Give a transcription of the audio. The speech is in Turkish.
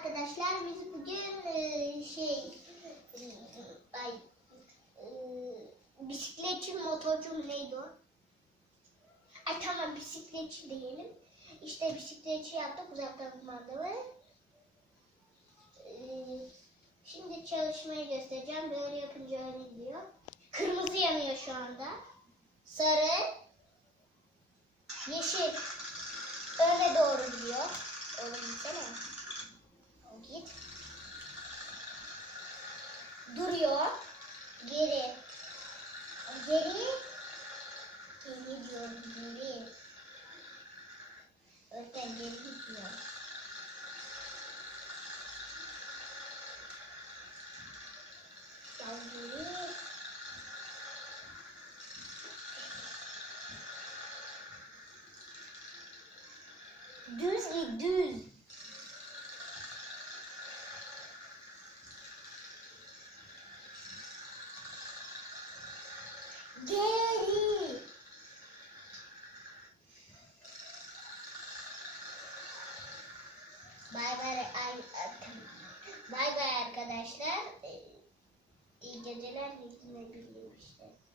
arkadaşlar biz bugün e, şey e, ay e, bisikletçi motorcu neydi o? Ay tamam bisikletçi diyelim. İşte bisikletçi yaptık uzaktan kumandalı. E, şimdi çalışmayı göstereceğim. Böyle yapınca öyle gidiyor. Kırmızı yanıyor şu anda. Sarı. Yeşil. Öne doğru gidiyor. Oğlum gitsene. O git. Duruyor. Geri. Geri. Geri diyorum geri. Öten geri gitmiyor. Gel geri. Düz git düz. Geri. Bay bay ay, bay bay arkadaşlar. İyi geceler. İyi işte.